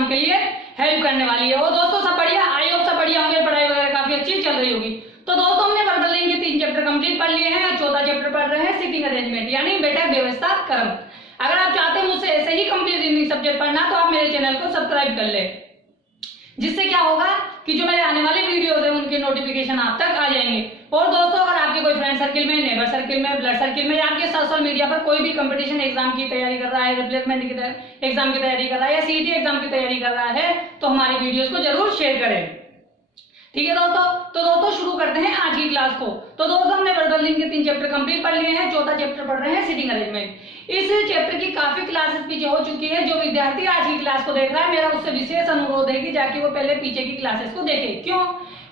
Exam के लिए help करने वाली है। और दोस्तों सब बढ़िया, आई होप सब बढ़िया होंगे, पढ़ाई वगैरह काफी अच्छी चल रही होगी। तो दोस्तों हमने वर्बल लिंक के 3 चैप्टर कंप्लीट पढ़ लिए हैं और चौथा चैप्टर पढ़ रहे हैं सिटिंग अरेंजमेंट यानी बैठक व्यवस्था क्रम। अगर आप चाहते हैं मुझसे ऐसे ही कंप्लीट रीजनिंग सब्जेक्ट पढ़ना तो आप मेरे चैनल को सब्सक्राइब कर ले, जिससे क्या होगा कि जो मेरे आने वाले वीडियोस है उनके नोटिफिकेशन आप तक आ जाएंगे। और दोस्तों अगर आपके कोई फ्रेंड सर्किल में, नेबर सर्किल में, ब्लड सर्किल में या आपके सोशल मीडिया पर कोई भी कंपटीशन एग्जाम की तैयारी कर रहा है, रिप्लेसमेंट की एग्जाम की तैयारी कर रहा है या सीईटी एग्जाम की तैयारी कर रहा है तो हमारी वीडियोस को जरूर शेयर करें। ठीक है दोस्तों, तो दोस्तों शुरू करते हैं आज की क्लास को। तो दोस्तों हमने वर्बल लिंक के 3 चैप्टर कंप्लीट पढ़ लिए हैं, चौथा चैप्टर पढ़ रहे हैं सिटिंग अरेंजमेंट। इस चैप्टर की काफी क्लासेस पीछे हो चुकी है। जो विद्यार्थी आज की क्लास को देख रहा है मेरा उससे विशेष अनुरोध है कि जाके वो पहले पीछे की क्लासेस को देखे। क्यों?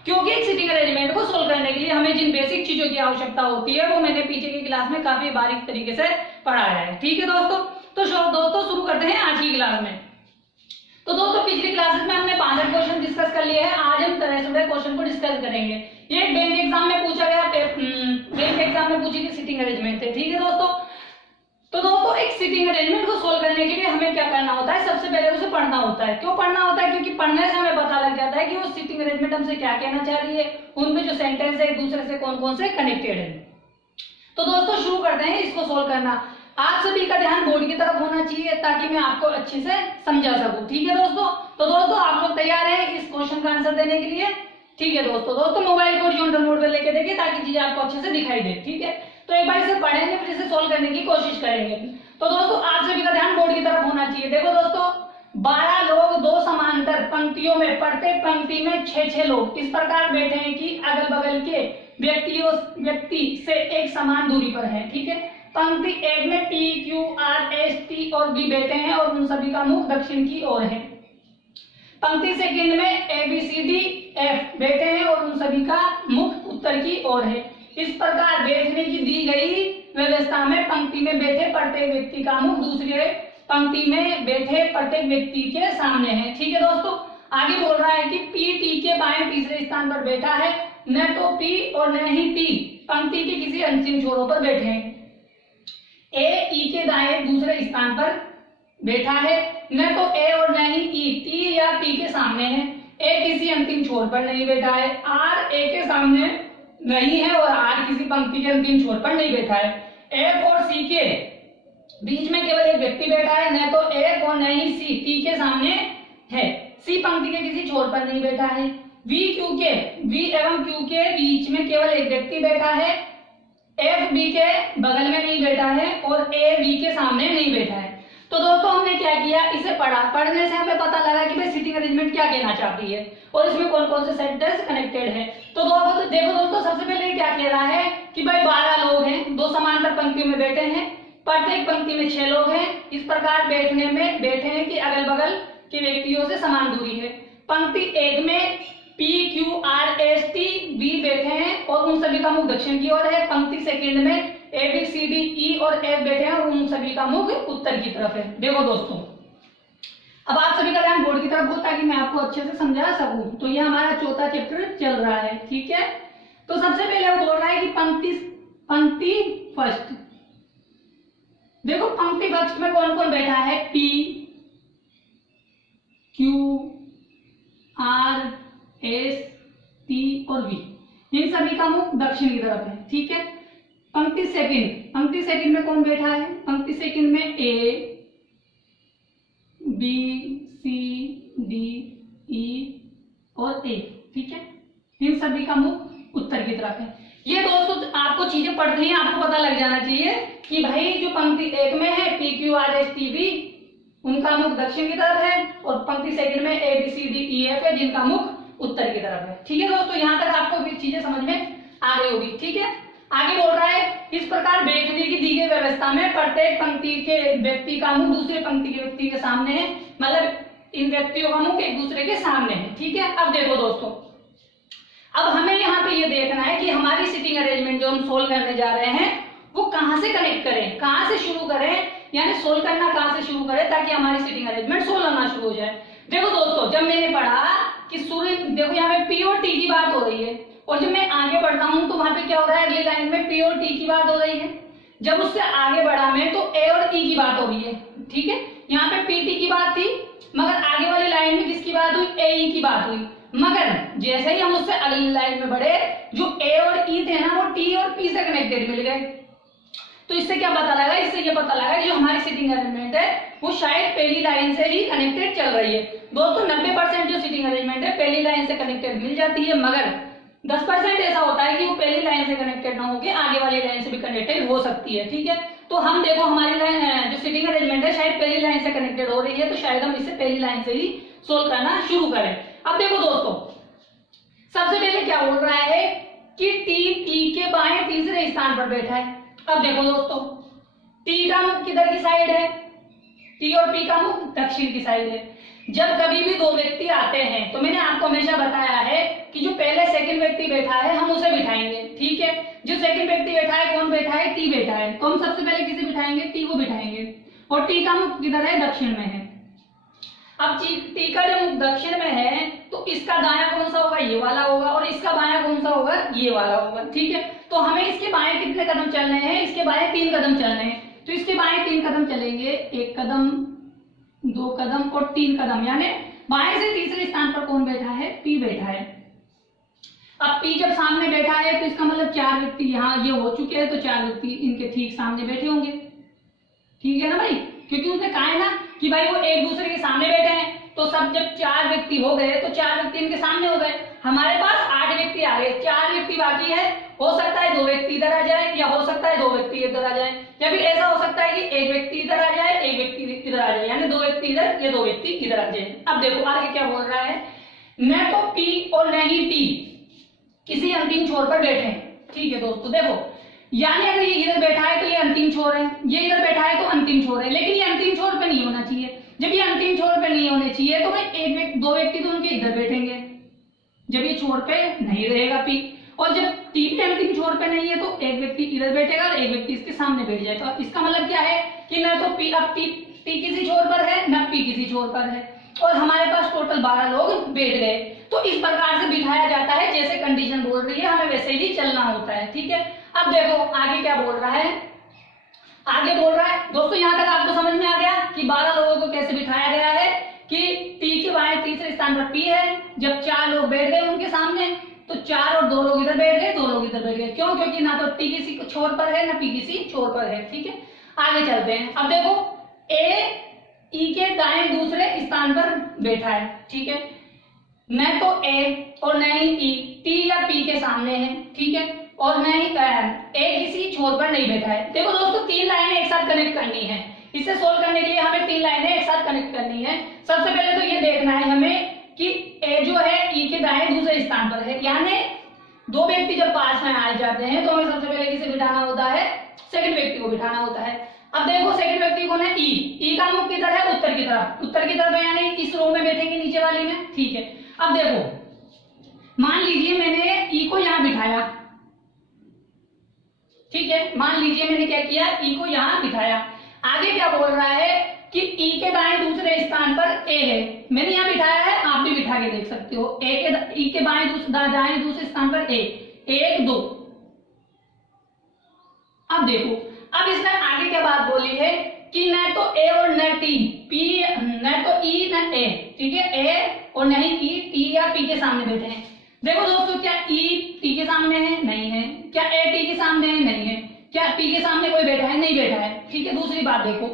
क्योंकि एक सिटिंग अरेंजमेंट को सोल्व करने के लिए हमें जिन बेसिक चीजों की आवश्यकता होती है वो मैंने पीछे की क्लास में काफी बारीक तरीके से पढ़ाया है। ठीक है दोस्तों, तो दोस्तों शुरू करते हैं आज की क्लास में। तो दोस्तों पिछली क्लासेस में हमने 65 क्वेश्चन डिस्कस कर लिए हैं, आज हम 63वें क्वेश्चन को डिस्कस करेंगे। ये बैंक एग्जाम में पूछा गया, बैंक एग्जाम में पूछी गई सिटिंग अरेंजमेंट थे। ठीक है दोस्तों, तो दोस्तों एक सिटिंग अरेंजमेंट को सोल्व करने के लिए हमें क्या करना होता है? सबसे पहले उसे पढ़ना होता है। क्यों पढ़ना होता है? क्योंकि पढ़ने से हमें पता लग जाता है कि वो सिटिंग अरेंजमेंट हमसे क्या कहना चाह रही है, उनमें जो सेंटेंस है एक दूसरे से कौन कौन से कनेक्टेड है। तो दोस्तों शुरू करते हैं इसको सोल्व करना। आप सभी का ध्यान बोर्ड की तरफ होना चाहिए ताकि मैं आपको अच्छे से समझा सकूं। ठीक है दोस्तों, तो दोस्तों आप लोग तैयार हैं इस क्वेश्चन का आंसर देने के लिए? ठीक है दोस्तों मोबाइल को हॉरिजॉन्टल मोड पे लेके देखिए ताकि चीजें आपको अच्छे से दिखाई दे। ठीक है, तो एक बार इसे पढ़ेंगे फिर इसे सोल्व करने की कोशिश करेंगे। तो दोस्तों आप सभी का ध्यान बोर्ड की तरफ होना चाहिए। देखो दोस्तों 12 लोग 2 समांतर पंक्तियों में, प्रत्येक पंक्ति में 6-6 लोग इस प्रकार बैठे हैं कि अगल बगल के व्यक्ति से एक समान दूरी पर है। ठीक है, पंक्ति एक में P, Q, R, S, T और B बैठे हैं और उन सभी का मुख दक्षिण की ओर है। पंक्ति सेकंड में A, B, C, D, F बैठे हैं और उन सभी का मुख उत्तर की ओर है। इस प्रकार बैठने की दी गई व्यवस्था में पंक्ति में बैठे प्रत्येक व्यक्ति का मुख दूसरे पंक्ति में बैठे प्रत्येक व्यक्ति के सामने है। ठीक है दोस्तों, आगे बोल रहा है कि P T के बाएं तीसरे स्थान पर बैठा है, न तो P और न ही T पंक्ति के किसी अंतिम छोरों पर बैठे हैं। A E के दाएं दूसरे स्थान पर बैठा है, न तो A और न ही E T या T के सामने है। A किसी अंतिम छोर पर नहीं बैठा है, R A के सामने नहीं है और R किसी पंक्ति के अंतिम छोर पर नहीं बैठा है। F और C के बीच में केवल एक व्यक्ति बैठा है, न तो F और न ही C T के सामने है। C पंक्ति के किसी छोर पर नहीं बैठा है। V एवं Q के बीच में केवल एक व्यक्ति बैठा है, F B के बगल में नहीं बैठा है और A B के सामने नहीं बैठा है। तो दोस्तों हमने क्या किया, इसे पढ़ा। पढ़ने से हमें पता लगा कि भाई सिटिंग अरेंजमेंट क्या कहना चाहती है और इसमें कौन कौन से सेंटेंस कनेक्टेड है। तो देखो दोस्तों सबसे पहले क्या कह रहा है कि भाई 12 लोग हैं, 2 समांतर पंक्तियों में बैठे हैं, प्रत्येक पंक्ति में 6 लोग हैं। इस प्रकार बैठे हैं कि अगल बगल के व्यक्तियों से समान दूरी है। पंक्ति एक में P Q R S T B बैठे हैं और उन सभी का मुख दक्षिण की ओर है। पंक्ति सेकंड में A B C D E और F बैठे हैं और उन सभी का मुख उत्तर की तरफ है। देखो दोस्तों अब आप सभी का ध्यान बोर्ड की तरफ हो ताकि मैं आपको अच्छे से समझा सकूं। तो ये हमारा चौथा चैप्टर चल रहा है। ठीक है, तो सबसे पहले वो बोल रहा है कि पंक्ति फर्स्ट। देखो पंक्ति फर्स्ट में कौन कौन बैठा है? P Q R S T और V, इन सभी का मुख दक्षिण की तरफ है। ठीक है, पंक्ति सेकंड में कौन बैठा है? पंक्ति सेकंड में A B C D E और A। ठीक है, इन सभी का मुख उत्तर की तरफ है। ये दोस्तों आपको चीजें पढ़ते ही आपको पता लग जाना चाहिए कि भाई जो पंक्ति एक में है P Q R S T V उनका मुख दक्षिण की तरफ है और पंक्ति सेकंड में A B C D E F है जिनका मुख उत्तर की तरफ है। ठीक है दोस्तों, यहाँ तक आपको भी चीजें समझ में आ रही होगी। ठीक है, आगे बोल रहा है इस प्रकार बैठने की दी गई व्यवस्था में प्रत्येक पंक्ति के व्यक्ति का मुख दूसरे पंक्ति के व्यक्ति के सामने है, मतलब इन व्यक्तियों का मुख एक दूसरे के सामने है। ठीक है, अब देखो दोस्तों अब हमें यहाँ पे ये देखना है कि हमारी सिटिंग अरेंजमेंट जो हम सोल्व करने जा रहे हैं वो कहाँ से कनेक्ट करें, कहाँ से शुरू करें, यानी सोल्व करना कहाँ से शुरू करें ताकि हमारी सिटिंग अरेंजमेंट सोल्व होना शुरू हो जाए। देखो दोस्तों जब मैंने पढ़ा कि सूर्य, देखो यहाँ पे P और T की बात हो रही है और जब मैं आगे बढ़ता हूँ तो वहां पे क्या हो रहा है, अगली लाइन में P और T की बात हो रही है। जब उससे आगे बढ़ा मैं तो A और E की बात हो रही है। ठीक है, यहाँ पे P T की बात थी मगर आगे वाली लाइन में किसकी बात हुई, ए ई की बात हुई। मगर जैसे ही हम उससे अगली लाइन में बढ़े, जो ए और ई थे ना वो टी और पी से कनेक्टेड मिल गए। तो इससे क्या पता लगा, इससे ये पता लगा कि जो हमारी सीटिंग अरेंजमेंट है वो शायद पहली लाइन से ही कनेक्टेड चल रही है। दोस्तों 90% जो सीटिंग अरेंजमेंट है पहली लाइन से कनेक्टेड मिल जाती है, मगर 10% ऐसा होता है कि वो पहली लाइन से कनेक्टेड ना होकर आगे वाली लाइन से भी कनेक्टेड हो सकती है। ठीक है, तो हम देखो हमारी लाइन जो सीटिंग अरेंजमेंट है शायद पहली लाइन से कनेक्टेड हो रही है, तो शायद हम इसे पहली लाइन से ही सोल्व करना शुरू करें। अब देखो दोस्तों, सबसे पहले क्या बोल रहा है कि टी पी के बाएं तीसरे स्थान पर बैठा है। अब देखो दोस्तों, टी का मुख किधर की साइड है, टी और पी का मुख दक्षिण की साइड है। जब कभी भी दो व्यक्ति आते हैं तो मैंने आपको हमेशा बताया है कि जो पहले सेकंड व्यक्ति बैठा है हम उसे बिठाएंगे। ठीक है, जो सेकंड व्यक्ति बैठा है कौन बैठा है, टी बैठा है, तो हम सबसे पहले किसे बिठाएंगे, टी को बिठाएंगे। और टी का मुख किधर है, दक्षिण में है। अब टी का जो मुख दक्षिण में है तो इसका दायां कौन सा होगा, ये वाला होगा, और इसका बायां कौन सा होगा, ये वाला होगा। ठीक है, तो हमें इसके बाएं कितने कदम चलने हैं, इसके बाएं 3 कदम चलने हैं। तो इसके बाएं 3 कदम चलेंगे, 1 कदम, 2 कदम और 3 कदम, यानी बाएं से तीसरे स्थान पर कौन बैठा है, पी बैठा है। अब पी जब सामने बैठा है तो इसका मतलब 4 व्यक्ति यहाँ ये हो चुके हैं, तो 4 व्यक्ति इनके ठीक सामने बैठे होंगे। ठीक है ना भाई, क्योंकि उसने कहा है ना कि भाई वो एक दूसरे के सामने बैठे हैं, तो सब जब 4 व्यक्ति हो गए तो 4 व्यक्ति इनके सामने हो गए। हमारे पास 8 व्यक्ति आ गए, 4 व्यक्ति बाकी है। हो सकता है 2 व्यक्ति इधर आ जाए, या हो सकता है 2 व्यक्ति इधर आ जाए, या फिर ऐसा हो सकता है कि 1 व्यक्ति इधर आ जाए, 1 व्यक्ति इधर आ जाए, यानी 2 व्यक्ति इधर या 2 व्यक्ति इधर आ जाए। अब देखो आगे क्या बोल रहा है, न तो पी और न ही टी किसी अंतिम छोर पर बैठे। ठीक है दोस्तों, देखो यानी अगर ये इधर बैठा है तो ये अंतिम छोर है, ये इधर बैठा है तो अंतिम छोर है, लेकिन ये अंतिम छोर पे नहीं होना चाहिए। जब ये अंतिम छोर पे नहीं होने चाहिए तो भाई 2 व्यक्ति तो उनके इधर बैठेंगे, जब ये छोर पे नहीं रहेगा पी, और जब टी पे अंतिम छोर पे नहीं है तो 1 व्यक्ति इधर बैठेगा और 1 व्यक्ति इसके सामने बैठ जाएगा। तो इसका मतलब क्या है कि न तो पी अब टी किसी छोर पर है, न पी किसी छोर पर है, और हमारे पास टोटल 12 लोग बैठ गए। तो इस प्रकार से बिठाया जाता है, जैसे कंडीशन बोल रही है हमें वैसे ही चलना होता है। ठीक है, अब देखो आगे क्या बोल रहा है, आगे बोल रहा है दोस्तों, यहां तक आपको समझ में आ गया कि 12 लोगों को कैसे बिठाया गया है कि टी के बाएं तीसरे स्थान पर पी है। जब 4 लोग बैठ गए उनके सामने तो 4 और 2 लोग इधर बैठ गए, 2 लोग इधर बैठ गए। क्यों, क्योंकि ना तो टी किसी छोर पर है ना पी किसी छोर पर है। ठीक है, आगे चलते हैं। अब देखो ए ई के दाएं दूसरे स्थान पर बैठा है। ठीक है, न तो ए और न ही ई टी या पी के सामने है। ठीक है, और न ही ए किसी छोर पर नहीं बैठा है। देखो दोस्तों 3 लाइनें एक साथ कनेक्ट करनी है, इसे सोल्व करने के लिए हमें 3 लाइनें एक साथ कनेक्ट करनी है। सबसे पहले तो ये देखना है हमें कि ए जो है ई के दाएं दूसरे स्थान पर है, यानी 2 व्यक्ति जब पास में आ जाते हैं तो हमें सबसे पहले किसे बिठाना होता है, सेकंड व्यक्ति को बिठाना होता है। अब देखो सेकंड व्यक्ति कौन है, ई का मुख किधर है, उत्तर की तरफ, उत्तर की तरफ यानी इस रो में बैठेंगे नीचे वाली में। ठीक है, अब देखो मान लीजिए मैंने ई को यहां बिठाया। ठीक है, मान लीजिए मैंने क्या किया, ई को यहां बिठाया। आगे क्या बोल रहा है कि ई के दाएं दूसरे स्थान पर ए है, मैंने यहां बिठाया है, आप भी बिठा के देख सकते हो। ई के दाएं दूसरे स्थान पर ए, 1 2। अब देखो, अब इसने आगे क्या बात बोली है कि न तो ए और न टी, पी न तो ई न ए। ठीक है, ए और नहीं ई टी या पी के सामने बैठे हैं। देखो दोस्तों, क्या ई टी के सामने है, नहीं है। क्या ए टी के सामने है, नहीं है। क्या पी के सामने कोई बैठा है, नहीं बैठा है। ठीक है, दूसरी बात देखो,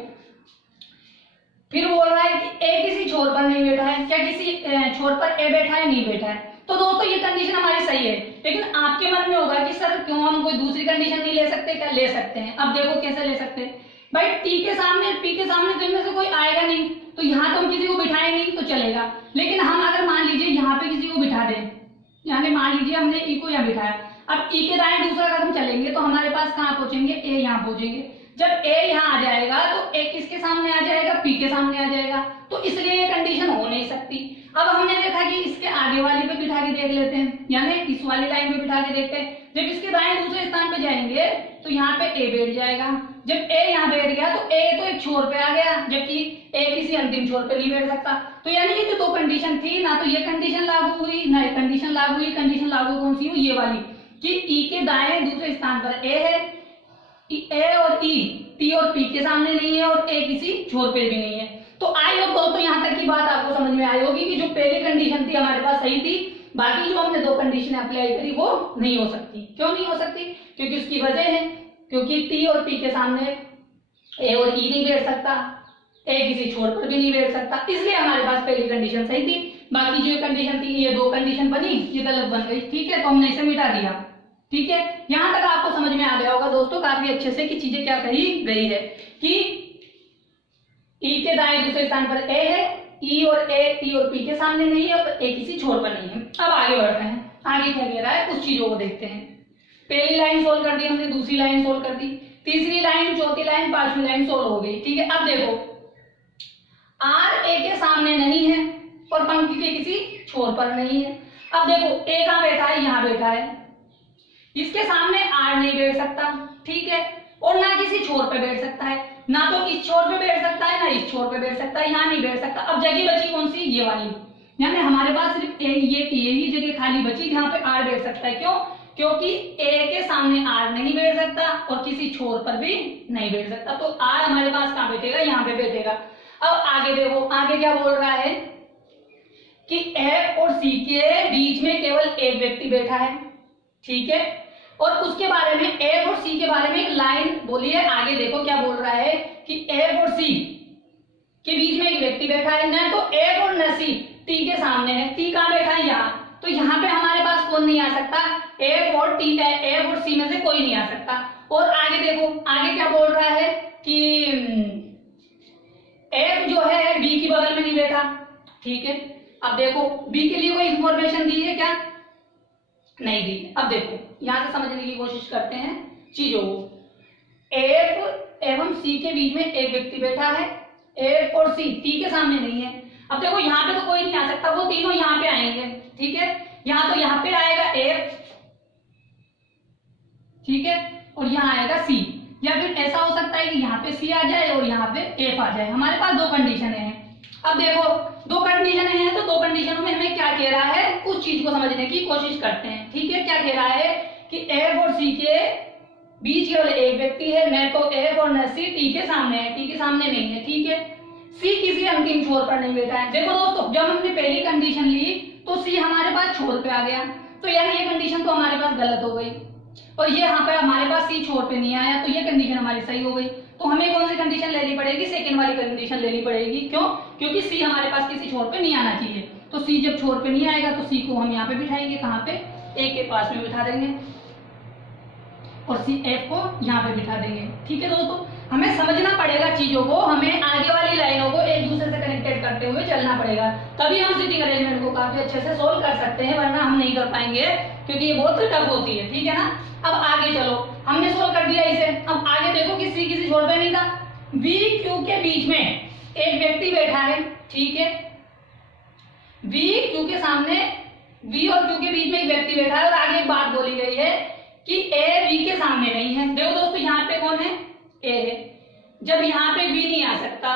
फिर बोल रहा है कि ए किसी छोर पर नहीं बैठा है। क्या किसी छोर पर ए बैठा है, नहीं बैठा है। तो दोस्तों ये कंडीशन हमारी सही है, लेकिन आपके मन में होगा कि सर क्यों हम कोई दूसरी कंडीशन नहीं ले सकते, क्या ले सकते हैं। अब देखो कैसे ले सकते हैं भाई, टी के सामने पी के सामने तो इनमें से कोई आएगा नहीं, तो यहाँ तो हम किसी को बिठाए नहीं तो चलेगा। लेकिन हम अगर मान लीजिए यहाँ पे किसी को बिठा दें, यानी मान लीजिए हमने ई को यहाँ बिठाया, अब ई के दाएं दूसरा कदम चलेंगे तो हमारे पास कहाँ पहुंचेंगे, ए यहाँ पहुंचेंगे। जब ए यहाँ आ जाएगा तो ए किसके सामने आ जाएगा, पी के सामने आ जाएगा। तो इसलिए ये कंडीशन हो नहीं सकती। अब हमने देखा कि इसके आगे वाली पे बिठा के देख लेते हैं, यानी इस वाली लाइन पे बिठा के देखते हैं। जब इसके दाएं दूसरे स्थान पे जाएंगे तो यहाँ पे ए बैठ जाएगा। जब ए यहाँ बैठ गया तो ए तो एक छोर पे आ गया, जबकि ए किसी अंतिम छोर पे नहीं बैठ सकता। तो यानी ये जो 2 कंडीशन थी, ना तो ये कंडीशन लागू हुई ना ये कंडीशन लागू हुई। कंडीशन लागू कौन सी हुई, ये वाली, कि ई के दाएं दूसरे स्थान पर ए है, ए और ई टी और पी के सामने नहीं है, और ए किसी छोर पे भी नहीं है। तो तो आई होप दोस्तों यहाँ तक की बात आपको समझ में आई होगी कि जो पहली कंडीशन थी हमारे पास सही थी, बाकी जो हमने 2 कंडीशन अप्लाई करी वो नहीं हो सकती। क्यों नहीं हो सकती? क्योंकि उसकी वजह है, क्योंकि टी और पी के सामने ए और ई नहीं बैठ सकता, ए किसी छोर पर भी नहीं बैठ सकता, इसलिए हमारे पास पहली कंडीशन सही थी। बाकी जो कंडीशन थी, ये 2 कंडीशन बनी, ये गलत बन गई। ठीक है, तो हमने इसे मिटा दिया। ठीक है, यहां तक आपको समझ में आ गया होगा दोस्तों काफी अच्छे से कि चीजें क्या कही गई है कि ई के दाएं दूसरे स्थान पर ए है, ई और ए टी और पी के सामने नहीं है, और ए किसी छोर पर नहीं है। अब आगे बढ़ते हैं, आगे क्या कह रहा है कुछ चीजों को देखते हैं। पहली लाइन सोल्व कर दी हमने, दूसरी लाइन सोल्व कर दी, तीसरी लाइन, चौथी लाइन, पांचवी लाइन सोल्व हो गई। ठीक है, अब देखो आर ए के सामने नहीं है और पंक्ति के किसी छोर पर नहीं है। अब देखो ए कहां बैठा है? यहां बैठा है, इसके सामने आर नहीं बैठ सकता। ठीक है, और ना किसी छोर पे बैठ सकता है, ना तो इस छोर पे बैठ सकता है ना इस छोर पे बैठ सकता है, यहाँ नहीं बैठ सकता। अब जगह बची कौन सी? ये वाली, यानी हमारे पास सिर्फ यही जगह खाली बची जहां पे आर बैठ सकता है। क्यों? क्योंकि ए के सामने आर नहीं बैठ सकता और किसी छोर पर भी नहीं बैठ सकता, तो आर हमारे पास कहां बैठेगा? यहाँ पे बैठेगा। अब आगे देखो, आगे क्या बोल रहा है कि एफ और सी के बीच में केवल एक व्यक्ति बैठा है। ठीक है, और उसके बारे में एफ और सी के बारे में एक लाइन बोली है। आगे देखो क्या बोल रहा है कि एफ और सी के बीच में एक व्यक्ति बैठा है, न तो एफ और न सी टी के सामने है। टी कहां बैठा है? यहाँ, तो यहाँ पे हमारे पास कौन नहीं आ सकता? एफ और टी है, एफ और सी में से कोई नहीं आ सकता। और आगे देखो, आगे क्या बोल रहा है कि एफ जो है बी की बगल में नहीं बैठा। ठीक है, अब देखो बी के लिए कोई इंफॉर्मेशन दी है क्या? नहीं दी। अब देखो यहां से समझने की कोशिश करते हैं चीजों को। एफ एवं सी के बीच में एक व्यक्ति बैठा है, एफ और सी टी के सामने नहीं है। अब देखो यहाँ पे तो कोई नहीं आ सकता, वो तीनों यहाँ पे आएंगे। ठीक है, यहाँ तो यहाँ पे आएगा एफ, ठीक है, और यहाँ आएगा सी, या फिर ऐसा हो सकता है कि यहाँ पे सी आ जाए और यहाँ पे एफ आ जाए। हमारे पास 2 कंडीशन है। अब देखो 2 कंडीशन है, तो 2 कंडीशनों में हमें क्या कह रहा है उस चीज को समझने की कोशिश करते हैं। ठीक है, क्या कह रहा है कि एफ और सी के बीच केवल एक व्यक्ति है, न तो एफ और न सी टी के सामने है, टी के सामने नहीं है। ठीक है, सी किसी अंतिम छोर पर नहीं बैठा है। देखो दोस्तों, जब हमने पहली कंडीशन ली तो सी हमारे पास छोर पे आ गया, तो यानी ये कंडीशन तो हमारे पास गलत हो गई, और ये यहाँ पे हमारे पास सी छोर पे नहीं आया, तो ये कंडीशन हमारी सही हो गई। तो हमें कौन सी कंडीशन लेनी पड़ेगी? सेकंड वाली कंडीशन लेनी पड़ेगी। क्यों? क्योंकि सी हमारे पास किसी छोर पे नहीं आना चाहिए। तो सी जब छोर पे नहीं आएगा तो सी को हम यहाँ पे बिठाएंगे, कहाँ पे? ए के पास में बिठा देंगे, और सी एफ को यहाँ पे बिठा देंगे। ठीक है दोस्तों, हमें समझना पड़ेगा चीजों को, हमें आगे वाली लाइनों को एक दूसरे से कनेक्टेड करते हुए चलना पड़ेगा, तभी हम सिटिंग अरेंजमेंट को काफी अच्छे से सोल्व कर सकते हैं, वरना हम नहीं कर पाएंगे, क्योंकि ये बहुत टफ होती है। ठीक है ना, अब आगे चलो, हमने सोल्व कर दिया इसे। अब आगे देखो कि सी किसी छोर पे नहीं था, वी क्यू के बीच में एक व्यक्ति बैठा है। ठीक है, वी क्यू के सामने, वी और क्यू के बीच में एक व्यक्ति बैठा है, और आगे एक बात बोली गई है कि ए वी के सामने नहीं है। देखो दोस्तों, यहाँ पे कौन है? ए है। जब यहाँ पे बी नहीं आ सकता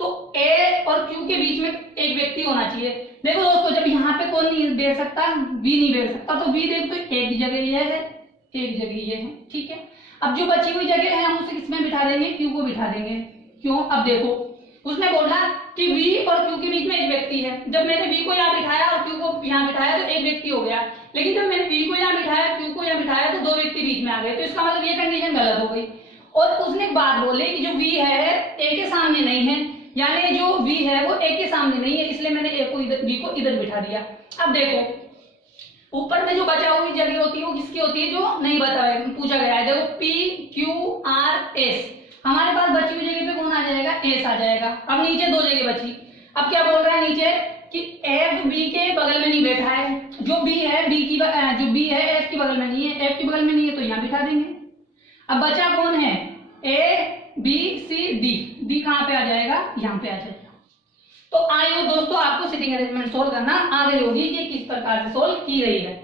तो ए और क्यू के बीच में एक व्यक्ति होना चाहिए। देखो दोस्तों, जब यहाँ पे कौन नहीं बैठ सकता? बी नहीं बैठ सकता, तो बी देखो एक जगह ये है, एक जगह ये है। ठीक है, अब जो बची हुई जगह है हम उसे किसमें बिठा देंगे? क्यू को बिठा देंगे। क्यों? अब देखो उसने बोला कि वी और क्यू के बीच में एक व्यक्ति है, जब मैंने वी को यहाँ बिठाया और क्यू को यहाँ बिठाया तो एक व्यक्ति हो गया, लेकिन जब मैंने वी को यहाँ बिठाया, क्यू को यहाँ बिठाया तो 2 व्यक्ति बीच में आ गए, तो इसका मतलब ये कंडीशन गलत हो गई। और उसने एक बात बोली कि जो वी है ए के सामने नहीं है, यानी जो वी है वो ए के सामने नहीं है, इसलिए मैंने ए को इधर, वी को इधर बिठा दिया। अब देखो ऊपर में जो बचा हुई जगह होती है वो किसकी होती है? जो नहीं बताया, पूछा गया है। देखो पी क्यू आर एस, हमारे पास बची हुई जगह पे कौन आ जाएगा? एस आ जाएगा। अब नीचे 2 जगह बची। अब क्या बोल रहा है नीचे कि एफ बी के बगल में नहीं बैठा है, जो बी है बी की जो बी है एफ की बगल में नहीं है, एफ की बगल में नहीं है, तो यहाँ बिठा देंगे। अब बचा कौन है? A B C D, D कहाँ पे आ जाएगा? यहाँ पे आ जाएगा। तो आइए दोस्तों, आपको सिटिंग अरेंजमेंट सोल्व करना आ गई होगी कि किस प्रकार से सोल्व की गई है,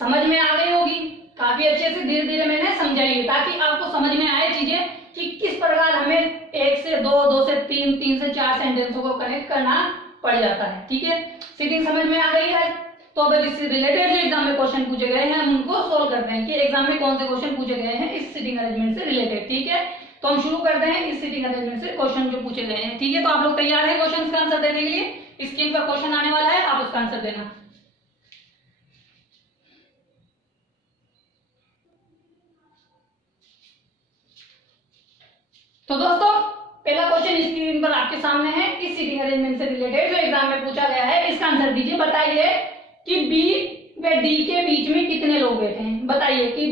समझ में आ गई होगी। काफी अच्छे से धीरे धीरे मैंने समझाई ताकि आपको समझ में आए चीजें कि किस प्रकार हमें 1 से 2, 2 से 3, 3 से 4 सेंटेंसों को कनेक्ट करना पड़ जाता है। ठीक है, सिटिंग समझ में आ गई है। तो अब इससे रिलेटेड जो एग्जाम में क्वेश्चन पूछे गए हैं हम उनको सोल्व करते हैं कि एग्जाम में कौन से क्वेश्चन पूछे गए हैं इस सिटिंग अरेंजमेंट से रिलेटेड। ठीक है, तो हम शुरू करते हैं इस सीटिंग अरेंजमेंट से क्वेश्चन जो पूछे गए हैं। ठीक है, तो आप लोग तैयार हैं क्वेश्चन का आंसर देने के लिए? स्क्रीन पर क्वेश्चन आने वाला है, आप उसका आंसर देना। तो दोस्तों पहला क्वेश्चन स्क्रीन पर आपके सामने है, इस सीटिंग अरेंजमेंट से रिलेटेड जो एग्जाम में पूछा गया है, इसका आंसर दीजिए। बताइए कि बी व डी के बीच में कितने लोग बैठे हैं। बताइए कि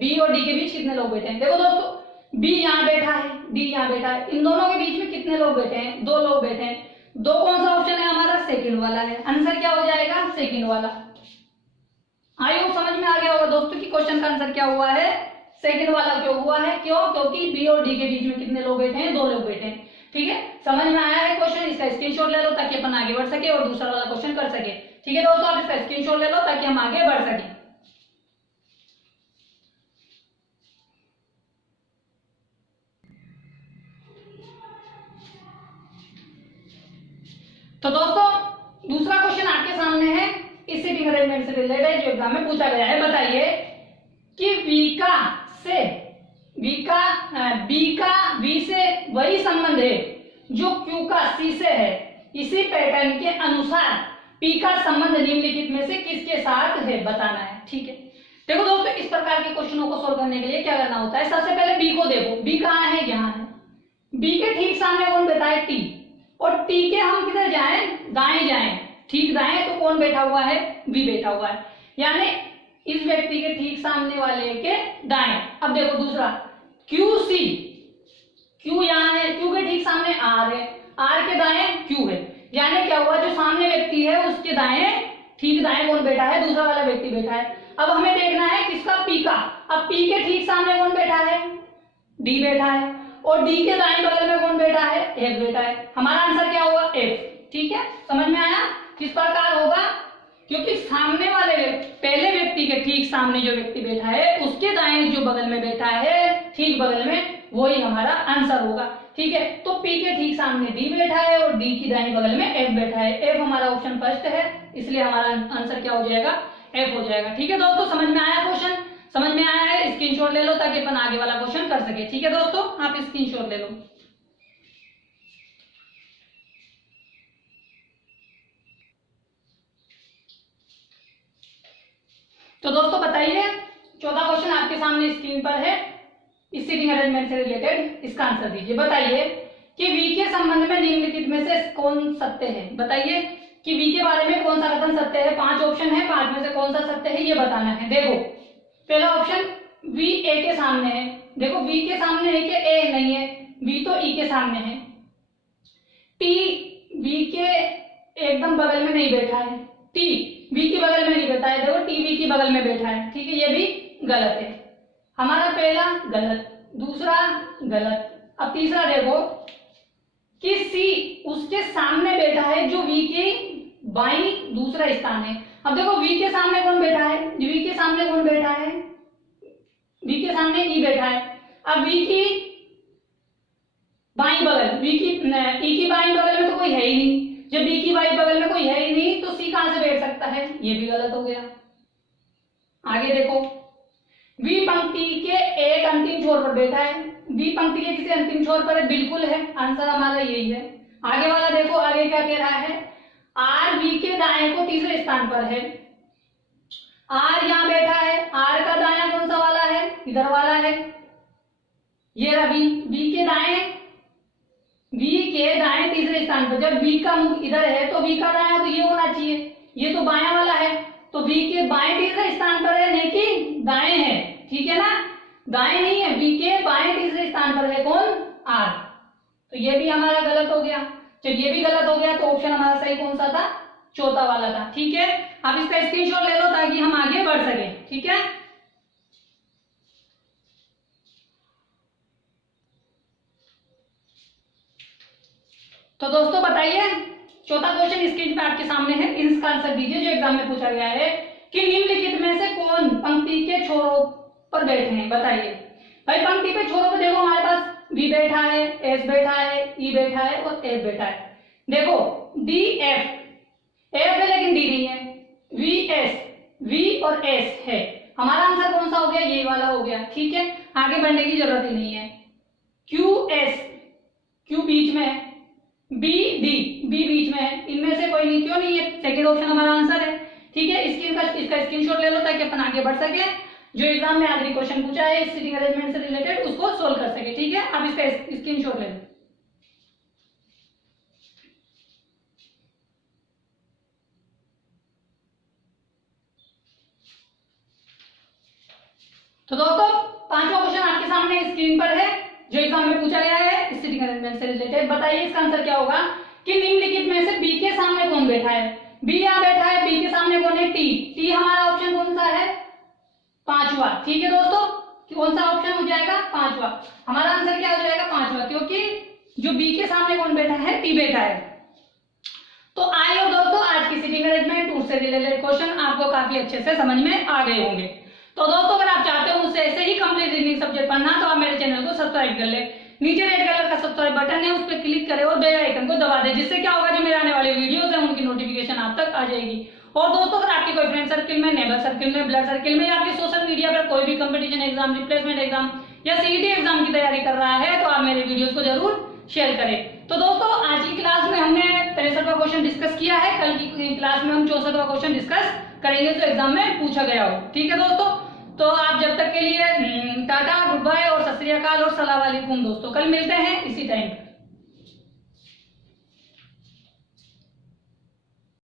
बी और डी के बीच कितने लोग बैठे हैं। देखो दोस्तों, बी यहाँ बैठा है, डी यहाँ बैठा है, इन दोनों के बीच में कितने लोग बैठे हैं? 2 लोग बैठे हैं। 2 कौन सा ऑप्शन है हमारा? सेकंड वाला है। आंसर क्या हो जाएगा? सेकंड वाला। आई होप समझ में आ गया होगा दोस्तों कि क्वेश्चन का आंसर क्या हुआ है? सेकंड वाला क्यों हुआ है? क्यों? क्योंकि बी और डी के बीच में कितने लोग बैठे हैं? 2 लोग बैठे हैं। ठीक है, समझ में आया है क्वेश्चन? इसका स्क्रीनशॉट ले लो ताकि अपन आगे बढ़ सके और दूसरा वाला क्वेश्चन कर सके। ठीक है दोस्तों, आप इसका स्क्रीनशॉट ले लो ताकि हम आगे बढ़ सके। तो दोस्तों दूसरा क्वेश्चन आपके सामने है, इस सीटिंग अरेंजमेंट से रिलेटेड जो एग्जाम में पूछा गया है। बताइए कि बी का वी से वही संबंध है जो क्यू का सी से है। इसी पैटर्न के अनुसार पी का संबंध निम्नलिखित में से किसके साथ है बताना है। ठीक है, देखो दोस्तों, इस प्रकार के क्वेश्चनों को सोल्व करने के लिए क्या करना होता है? सबसे पहले बी को देखो, बी कहाँ है? यहाँ है। बी के ठीक सामने कौन बैठा है? टी। और टी के हम किधर जाएं? दाएं जाएं। ठीक दाएं, तो कौन बैठा हुआ है? बी बैठा हुआ है, यानी इस व्यक्ति के ठीक सामने वाले के दाएं। अब देखो दूसरा क्यू सी, क्यू यहाँ है, क्यू के ठीक सामने आर है, आर के दाएं क्यू है, यानी क्या हुआ? जो सामने व्यक्ति है उसके दाएं, ठीक दाएं कौन बैठा है? दूसरा वाला व्यक्ति बैठा है। अब हमें देखना है किसका? पी का। अब पी के ठीक सामने कौन बैठा है? डी बैठा है। और डी के दाएं बगल में कौन बैठा है? एफ बैठा है। हमारा आंसर क्या होगा? एफ। ठीक है, समझ में आया? किस प्रकार होगा? क्योंकि सामने वाले पहले व्यक्ति के ठीक सामने जो व्यक्ति बैठा है उसके दाएं जो बगल में बैठा है, ठीक बगल में, वही हमारा आंसर होगा। ठीक है, तो पी के ठीक सामने डी बैठा है और डी की दाएं बगल में एफ बैठा है। एफ हमारा ऑप्शन फर्स्ट है, इसलिए हमारा आंसर क्या हो जाएगा? एफ हो जाएगा। ठीक है दोस्तों, समझ में आया क्वेश्चन? समझ में आया है? स्क्रीनशॉट ले लो ताकि अपन आगे वाला क्वेश्चन कर सके। ठीक है दोस्तों, आप स्क्रीनशॉट ले लो। तो दोस्तों बताइए, चौथा क्वेश्चन आपके सामने स्क्रीन पर है, इस सीटिंग अरेंजमेंट से रिलेटेड, इसका आंसर दीजिए। बताइए कि वी के संबंध में निम्नलिखित में से कौन सत्य है। बताइए कि वी के बारे में कौन सा कथन सत्य है। 5 ऑप्शन है, 5 में से कौन सा सत्य है ये बताना है। देखो पहला ऑप्शन, वी ए के सामने है। देखो वी के सामने है कि ए नहीं है? वी तो ई के सामने है। टी वी के एकदम बगल में नहीं बैठा है, टी वी के बगल में नहीं बैठा है। देखो टी वी की बगल में बैठा है। ठीक है, ये भी गलत है। हमारा पहला गलत, दूसरा गलत। अब तीसरा देखो कि सी उसके सामने बैठा है जो वी के बाई दूसरा स्थान है। अब देखो वी के सामने कौन बैठा है? वी के सामने कौन बैठा है? वी के सामने ई बैठा है। अब वी की बाई बगल, वी की ई की बाई बगल में तो कोई है ही नहीं। जब बी की बाई बगल में कोई है ही नहीं तो सी कहां से बैठ सकता है? ये भी गलत हो गया। आगे देखो, वी पंक्ति के एक अंतिम छोर पर बैठा है। बी पंक्ति के किसी अंतिम छोर पर है? बिल्कुल है, आंसर हमारा यही है। आगे वाला देखो, आगे क्या कह रहा है? आर बी के दाएं को तीसरे स्थान पर है। आर यहां बैठा है, आर का दाया कौन सा वाला है? इधर वाला है, ये रवि। बी के दाएं, बी के दाएं तीसरे स्थान पर। जब बी का मुख इधर है तो बी का दाया तो ये होना चाहिए, ये तो बाया वाला है, तो बी के बाएं तीसरे स्थान पर है, नहीं कि दाएं है। ठीक है ना, दाएं नहीं है, बी के बाएं तीसरे स्थान पर है कौन? आर। तो ये भी हमारा गलत हो गया। जब ये भी गलत हो गया तो ऑप्शन हमारा सही कौन सा था? चौथा वाला था। ठीक है, आप इसका स्क्रीनशॉट ले लो ताकि हम आगे बढ़ सके। ठीक है, तो दोस्तों बताइए, चौथा क्वेश्चन स्क्रीन पे आपके सामने है, इसका आंसर दीजिए जो एग्जाम में पूछा गया है कि निम्नलिखित में से कौन पंक्ति के छोरों पर बैठे हैं। बताइए भाई, पंक्ति पे छोरों पर देखो हमारे पास बी बैठा है, एस बैठा है, ई बैठा है और एफ बैठा है। देखो डी एफ, एफ है लेकिन डी नहीं है, वी एस, वी और एस है। हमारा आंसर कौन सा हो गया? ये वाला हो गया। ठीक है, आगे बढ़ने की जरूरत ही नहीं है। QS, Q बीच में है, BD, B बीच में है, इनमें से कोई नहीं, क्यों नहीं है, सेकंड ऑप्शन हमारा आंसर है। ठीक है, इसका स्क्रीनशॉट ले लो ताकि अपन आगे बढ़ सके, जो एग्जाम में आखिरी क्वेश्चन पूछा है इस सीटिंग अरेंजमेंट से रिलेटेड उसको सोल्व कर सके। ठीक है, अब इसका स्क्रीनशॉट ले लो। तो दोस्तों पांचवा क्वेश्चन आपके सामने स्क्रीन पर है, जो एग्जाम में पूछा गया है इस सीटिंग अरेंजमेंट से रिलेटेड। बताइए इसका आंसर क्या होगा कि निम्नलिखित में से बी के सामने कौन बैठा है। बी यहाँ बैठा है, बी के सामने कौन है, टी हमारा ऑप्शन कौन सा है, पांचवा। ठीक है दोस्तों, कौन सा ऑप्शन हो जाएगा, पांचवा। हमारा आंसर क्या हो जाएगा, पांचवा, क्योंकि जो बी के सामने कौन बैठा है, टी बैठा है। तो आई होप दोस्तों आज की सीटिंग अरेंजमेंट उससे रिलेटेड क्वेश्चन आपको काफी अच्छे से समझ में आ गए होंगे। तो दोस्तों अगर आप चाहते हो मुझसे ऐसे ही कंप्लीट रीजनिंग सब्जेक्ट पढ़ना तो आप मेरे चैनल को सब्सक्राइब कर ले, नीचे रेड कलर का सब्सक्राइब बटन है उस पर क्लिक करें और बेल आइकन को दबा दें, जिससे क्या होगा जो मेरे आने वाले वीडियोस हैं उनकी नोटिफिकेशन आप तक आ जाएगी। और दोस्तों अगर आपके कोई फ्रेंड सर्किल में, नेबर सर्किल में, ब्लड सर्किल में या आपके सोशल मीडिया पर कोई भी कंपटीशन एग्जाम, रिप्लेसमेंट एग्जाम या सीईटी एग्जाम की तैयारी कर रहा है तो आप मेरे वीडियोस को जरूर शेयर करें। तो दोस्तों आज की क्लास में हमने 63वां क्वेश्चन डिस्कस किया है, कल की क्लास में हम 64वां क्वेश्चन डिस्कस करेंगे जो एग्जाम में पूछा गया हो। ठीक है दोस्तों, तो आप जब तक के लिए टाटा, गुड बाय और सत श्री अकाल और सलाम वालेकुम दोस्तों, कल मिलते हैं इसी टाइम।